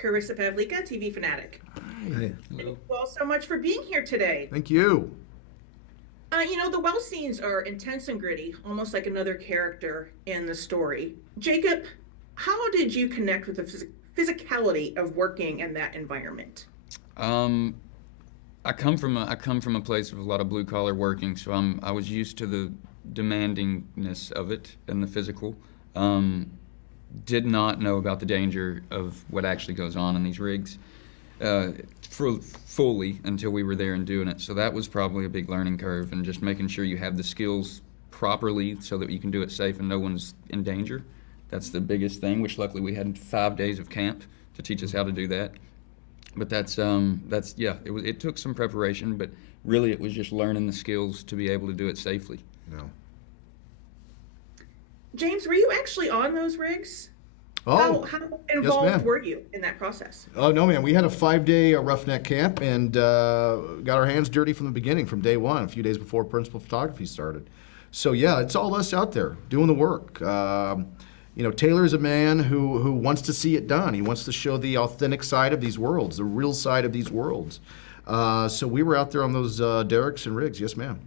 Carissa Pavlika, TV Fanatic. Hi. Hey. Thank you all so much for being here today. Thank you. The well scenes are intense and gritty, almost like another character in the story. Jacob, how did you connect with the physicality of working in that environment? I come from a place of a lot of blue collar working, so I was used to the demandingness of it and the physical. Did not know about the danger of what actually goes on in these rigs fully until we were there and doing it. So that was probably a big learning curve, and just making sure you have the skills properly so that you can do it safe and no one's in danger. That's the biggest thing, which luckily we had 5 days of camp to teach us how to do that. But it took some preparation, but really it was just learning the skills to be able to do it safely. No. James, were you actually on those rigs? Oh, How yes, involved ma'am. were you in that process? Oh, no, man. We had a 5-day roughneck camp and got our hands dirty from the beginning, from day one, a few days before principal photography started. So, yeah, it's all us out there doing the work. Taylor is a man who wants to see it done. He wants to show the authentic side of these worlds, the real side of these worlds. So we were out there on those derricks and rigs. Yes, ma'am.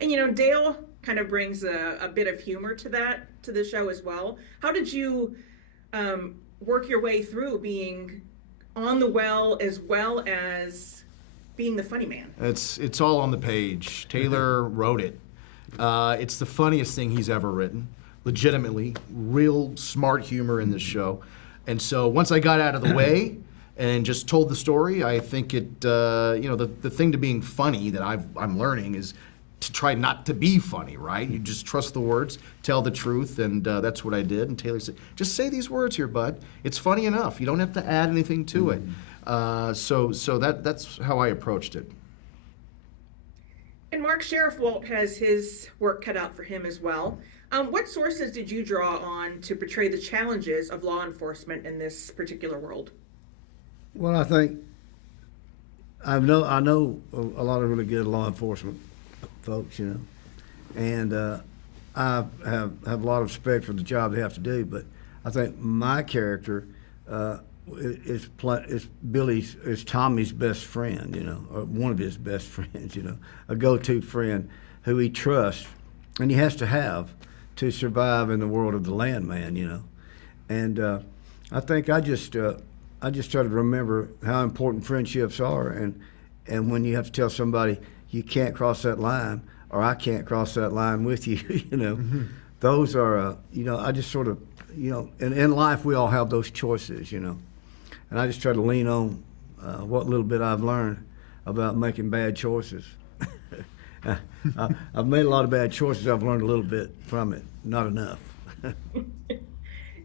And Dale kind of brings a bit of humor to the show as well. How did you work your way through being on the well as being the funny man? It's all on the page. Taylor wrote it. It's the funniest thing he's ever written. Legitimately, real smart humor in this show. And so once I got out of the way and just told the story, I think the thing to being funny that I'm learning is to try not to be funny, right? You just trust the words, tell the truth, and that's what I did. And Taylor said, just say these words here, bud. It's funny enough. You don't have to add anything to it. So that's how I approached it. And Mark, Sheriff Walt has his work cut out for him as well. What sources did you draw on to portray the challenges of law enforcement in this particular world? Well, I think I know a lot of really good law enforcement folks, and I have a lot of respect for the job they have to do. But I think my character is Tommy's best friend, or one of his best friends, a go-to friend who he trusts, and he has to have to survive in the world of the Landman, And I think I just try to remember how important friendships are, and when you have to tell somebody you can't cross that line, or I can't cross that line with you, those are, I just sort of, and in life we all have those choices, and I just try to lean on what little bit I've learned about making bad choices. I've made a lot of bad choices. I've learned a little bit from it, not enough.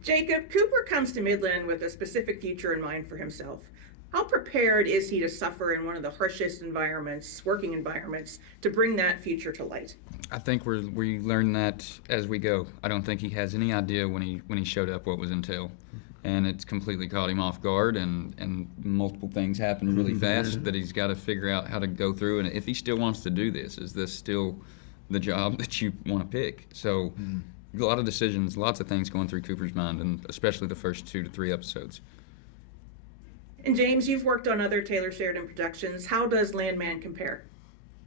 Jacob, Cooper comes to Midland with a specific future in mind for himself. How prepared is he to suffer in one of the harshest working environments, to bring that future to light? I think we learn that as we go. I don't think he has any idea when he showed up what was entailed. And it's completely caught him off guard, and multiple things happen really fast that he's got to figure out how to go through. And if he still wants to do this, is this still the job that you want to pick? So a lot of decisions, lots of things going through Cooper's mind, and especially the first 2 to 3 episodes. And James, you've worked on other Taylor Sheridan productions. How does Landman compare?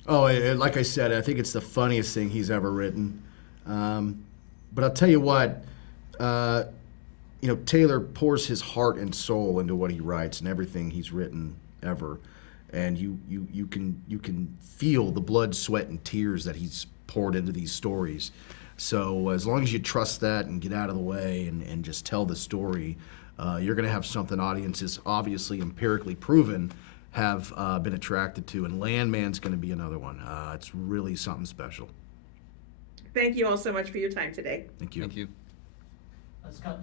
Oh, like I said, I think it's the funniest thing he's ever written. But I'll tell you what, Taylor pours his heart and soul into what he writes and everything he's written ever, and you can feel the blood, sweat, and tears that he's poured into these stories. So as long as you trust that and get out of the way and just tell the story, you're going to have something audiences, obviously empirically proven, have been attracted to, and Landman's going to be another one. It's really something special. Thank you all so much for your time today. Thank you. Thank you. Let's cut.